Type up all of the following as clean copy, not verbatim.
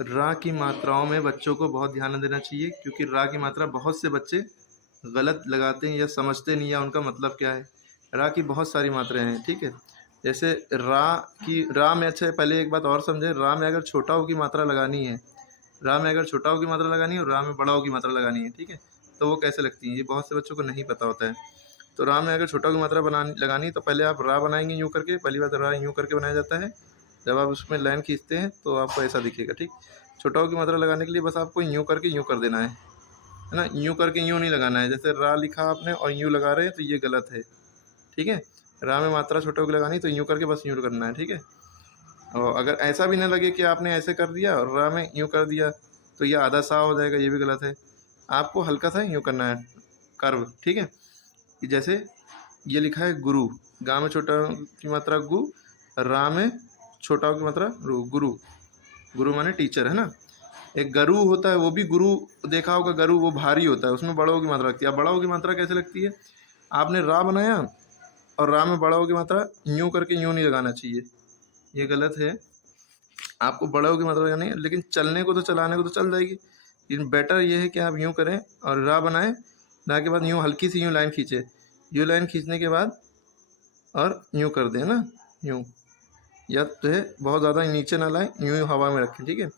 रा की मात्राओं में बच्चों को बहुत ध्यान देना चाहिए, क्योंकि रा की मात्रा बहुत से बच्चे गलत लगाते हैं या समझते नहीं या उनका मतलब क्या है। रा की बहुत सारी मात्राएं हैं, ठीक है। जैसे रा में, अच्छा पहले एक बात और समझे, रा में अगर छोटा ओ की मात्रा लगानी है, रा में अगर छोटा ओ की मात्रा लगानी है और रा में बड़ा ओ की मात्रा लगानी है, ठीक है, तो वो कैसे लगती है, ये बहुत से बच्चों को नहीं पता होता है। तो रा में अगर छोटा ओ की मात्रा लगानी है तो पहले आप रा बनाएंगे यूँ करके, पहली बात रा यूँ करके बनाया जाता है। जब आप उसमें लाइन खींचते हैं तो आपको ऐसा दिखेगा, ठीक। छोटा ओ की मात्रा लगाने के लिए बस आपको यूँ करके यूँ कर देना है ना, यूँ करके यूँ नहीं लगाना है। जैसे रा लिखा आपने और यूँ लगा रहे हैं तो ये गलत है, ठीक है। रा में मात्रा छोटे ओ की लगानी तो यूँ करके बस यूँ करना है, ठीक है। और अगर ऐसा भी ना लगे कि आपने ऐसे कर दिया और रा में यूँ कर दिया तो ये आधा सा हो जाएगा, ये भी गलत है। आपको हल्का सा यूँ करना है, कर्व, ठीक है। जैसे ये लिखा है गुरु, गा में छोटा की मात्रा गु, रा में छोटा की मात्रा रु, गुरु। गुरु माने टीचर, है ना। एक गरु होता है, वो भी गुरु देखा होगा, गरु वो भारी होता है, उसमें बड़ों की मात्रा लगती है। अब बड़ों की मात्रा कैसे लगती है, आपने रा बनाया और रा में बड़ों की मात्रा यूँ करके यूँ नहीं लगाना चाहिए, ये गलत है। आपको बड़ों की मात्रा लगानी है, लेकिन चलने को तो चलाने को तो चल जाएगी, लेकिन बेटर ये है कि आप यूँ करें और रा बनाएं, रा के बाद यूँ हल्की सी यूँ लाइन खींचे, यूँ लाइन खींचने के बाद और यूँ कर दें ना, यूँ, या तो है बहुत ज़्यादा नीचे ना लाएं, यूँ हवा में रखें, ठीक है।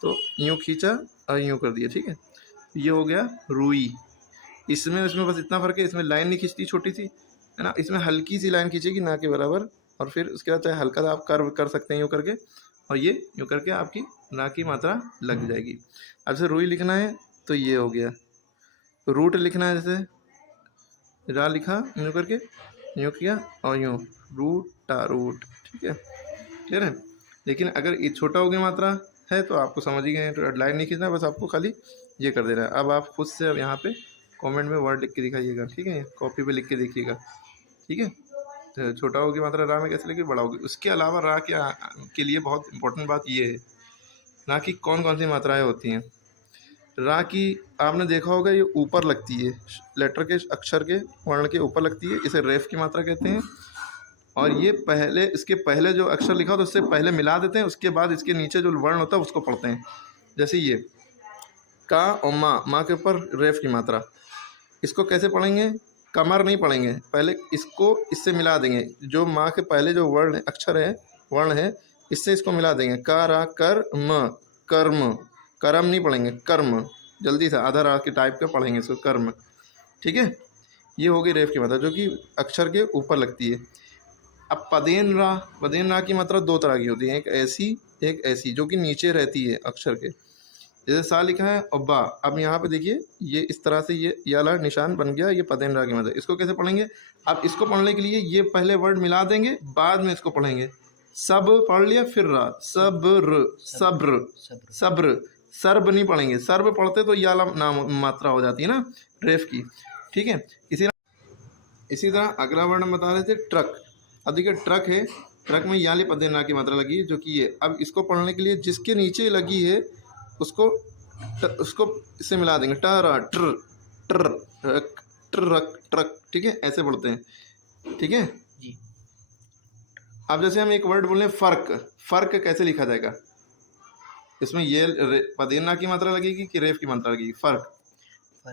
तो यूँ खींचा और यूँ कर दिया, ठीक है। ये हो गया रुई। इसमें बस इतना फ़र्क है, इसमें लाइन नहीं खींचती छोटी सी, है ना, इसमें हल्की सी लाइन खींचेगी ना के बराबर, और फिर उसके बाद चाहे हल्का सा आप कर्व कर सकते हैं यूँ करके, और ये यूँ करके आपकी ना की मात्रा लग जाएगी। अब जैसे रुई लिखना है तो ये हो गया, रूट लिखना है, जैसे रा लिखा यूँ करके यूँ किया और यूँ, रूट, ठीक है, क्लियर है। लेकिन अगर ये छोटा हो गया मात्रा है तो आपको समझ ही गए, तो लाइन नहीं खींचना, बस आपको खाली ये कर देना है। अब आप खुद से अब यहाँ पे कमेंट में वर्ड लिख के दिखाइएगा, ठीक है, कॉपी पे लिख के देखिएगा, ठीक है। तो छोटा हो गया मात्रा रा में कैसे लिखी, बड़ा होगी। उसके अलावा रा के लिए बहुत इंपॉर्टेंट बात ये है, रा की कौन कौन सी मात्राएँ होती हैं। रा की आपने देखा होगा ये ऊपर लगती है, लेटर के अक्षर के वर्ण के ऊपर लगती है, इसे रेफ की मात्रा कहते हैं। और ये पहले, इसके पहले जो अक्षर लिखा होता है उससे पहले मिला देते हैं, उसके बाद इसके नीचे जो वर्ण होता है उसको पढ़ते हैं। जैसे ये का और माँ के ऊपर रेफ की मात्रा, इसको कैसे पढ़ेंगे, कमर नहीं पढ़ेंगे, पहले इसको इससे मिला देंगे, जो माँ के पहले जो वर्ण अक्षर है, वर्ण है, इससे इसको मिला देंगे, का रा कर म, कर्म, कर्म नहीं पढ़ेंगे, कर्म, जल्दी से आधा रा के टाइप का पढ़ेंगे इसको, कर्म, ठीक है। ये हो गई रेफ की मात्रा जो कि अक्षर के ऊपर लगती है। अब पदेन रा की मात्रा दो तरह की होती है, एक ऐसी जो कि नीचे रहती है अक्षर के, जैसे सा लिखा है और बा। अब यहाँ पे देखिए ये इस तरह से ये वाला निशान बन गया, ये पदेन रा की मात्रा। इसको कैसे पढ़ेंगे, अब इसको पढ़ने के लिए ये पहले वर्ड मिला देंगे, बाद में इसको पढ़ेंगे। सब पढ़ लिया, फिर रा, सब्र, सब्र, सब्र, सर्ब नहीं पढ़ेंगे, सर्ब पढ़ते तो ये वाला नाम मात्रा हो जाती है ना रेफ की, ठीक है। इसी तरह अगला वर्ण हम बता रहे थे ट्रक। अब देखिए ट्रक है, ट्रक में याली पदेन रा की मात्रा लगी है जो कि ये। अब इसको पढ़ने के लिए जिसके नीचे लगी है उसको इससे मिला देंगे, टरा ट्र, ट्र ट्रक, ट्रक, ठीक है, ऐसे पढ़ते हैं, ठीक है जी। अब जैसे हम एक वर्ड बोल रहे हैं फर्क, फर्क कैसे लिखा जाएगा, इसमें ये पदेन रा की मात्रा लगेगी कि रेफ की मात्रा लगेगी, फर्क, में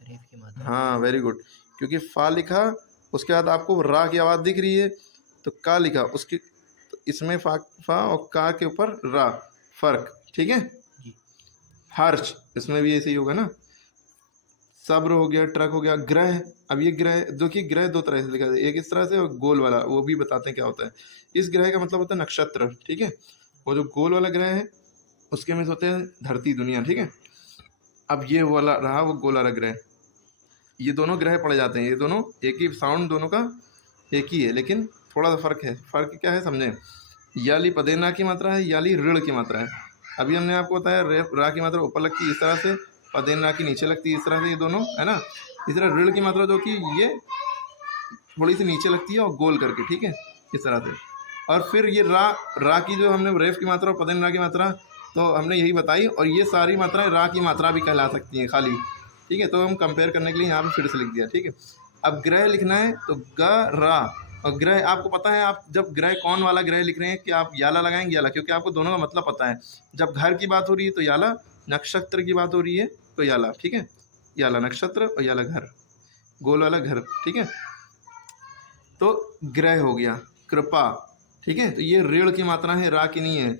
रेफ की मात्रा। हाँ वेरी गुड, क्योंकि फा लिखा उसके बाद आपको रा की आवाज़ दिख रही है, तो का लिखा उसकी, तो इसमें फा और का के ऊपर रा, फर्क, ठीक है जी। हर्ष, इसमें भी ऐसे ही होगा ना। सब्र हो गया, ट्रक हो गया, ग्रह। अब ये ग्रह, जो कि ग्रह दो तरह से लिखा जाता है, एक इस तरह से और गोल वाला, वो भी बताते हैं क्या होता है। इस ग्रह का मतलब होता है नक्षत्र, ठीक है। वो जो गोल वाला ग्रह है उसके में होते हैं धरती, दुनिया, ठीक है। अब ये वाला रहा वो गोल वाला ग्रह, ये दोनों ग्रह पड़े जाते हैं, ये दोनों एक ही साउंड, दोनों का एक ही है, लेकिन थोड़ा सा फ़र्क है। फ़र्क क्या है समझें, याली पदेन रा की मात्रा है, याली ऋण की मात्रा है। अभी हमने आपको बताया रा की मात्रा ऊपर लगती है इस तरह से, पदेन रा की नीचे लगती है इस तरह से, ये दोनों, है ना। इस तरह ऋण की मात्रा जो कि ये थोड़ी सी नीचे लगती है और गोल करके, ठीक है, इस तरह से। और फिर ये रा की जो हमने रेफ की मात्रा और पदेन रा की मात्रा तो हमने यही बताई, और ये सारी मात्राएं रा की मात्रा भी कहला सकती हैं खाली, ठीक है। तो हम कंपेयर करने के लिए यहाँ पे फिर से लिख दिया, ठीक है। अब ग्रह लिखना है तो ग रा, और ग्रह आपको पता है, आप जब ग्रह कौन वाला ग्रह लिख रहे हैं कि आप याला लगाएंगे याला, क्योंकि आपको दोनों का मतलब पता है। जब घर की बात हो रही है तो याला, नक्षत्र की बात हो रही है तो याला, ठीक है। याला नक्षत्र और याला घर, गोल वाला घर, ठीक है। तो ग्रह हो गया, कृपा, ठीक है। तो ये ऋण की मात्रा है, रा की नहीं है।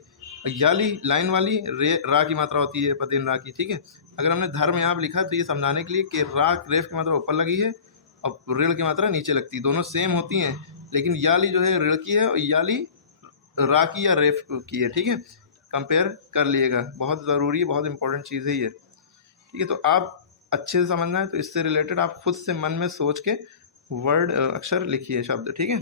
याली लाइन वाली रा की मात्रा होती है, पतिन रा की, ठीक है। अगर हमने धर्म यहाँ पे लिखा तो ये समझाने के लिए कि रा रेफ की मात्रा ऊपर लगी है और ऋण की मात्रा नीचे लगती है, दोनों सेम होती हैं, लेकिन याली जो है ऋण की है और याली रा की या रेफ की है, ठीक है। कंपेयर कर लिएगा, बहुत ज़रूरी है, बहुत इंपॉर्टेंट चीज़ है ये, ठीक है। तो आप अच्छे से समझना है तो इससे रिलेटेड आप खुद से मन में सोच के वर्ड अक्षर लिखिए, शब्द, ठीक है।